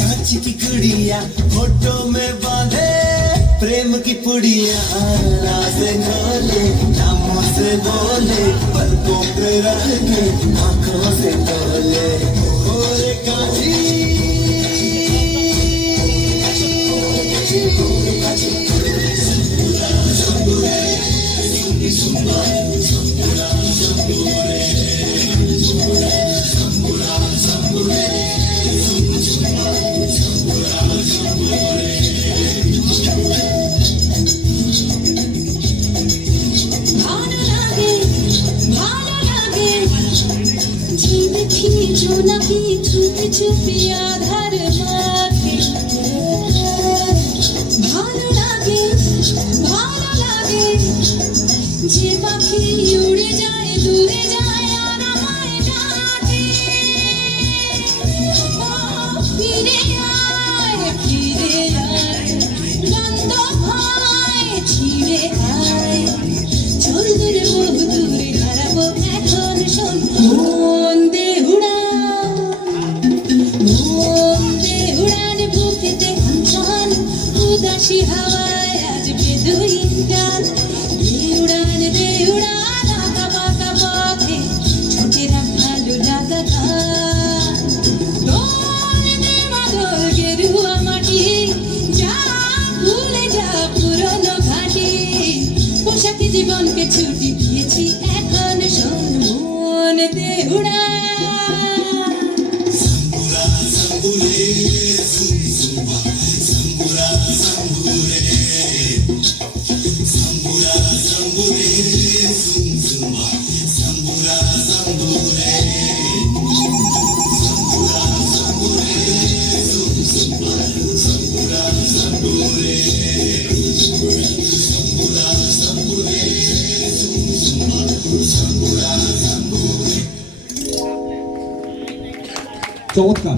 कांच की गुड़िया फोटो में बांधे प्रेम की पुड़िया से खोले नामों से बोले पलकों पे रखे आंखों से तोले और कांची চুপি আধার মাঠে ভালো লাগে যে পাখি উড়ে যায় দূরে যায় আর আমায় ডাকে ফিরে আয় ক্লান্ত ভয় ছিঁড়ে আয় চল দূরে বহু দূরে হারাবো এখন শোন মন দে উড়ান বুকেতে কাঞ্চন উদাসী হাওয়ায় আজ বেদুইন গান দে উড়ান আঁকা বাঁকা পথে ছোটেরা ভালো লাগা গান দোল দে মাদল গেরুয়া মাটি যা ভুলে যা পুরনো ঘাটি পোশাকি জীবনকে ছুটি দিয়েছি এখন শোন মন দে উড়ান চমৎকার।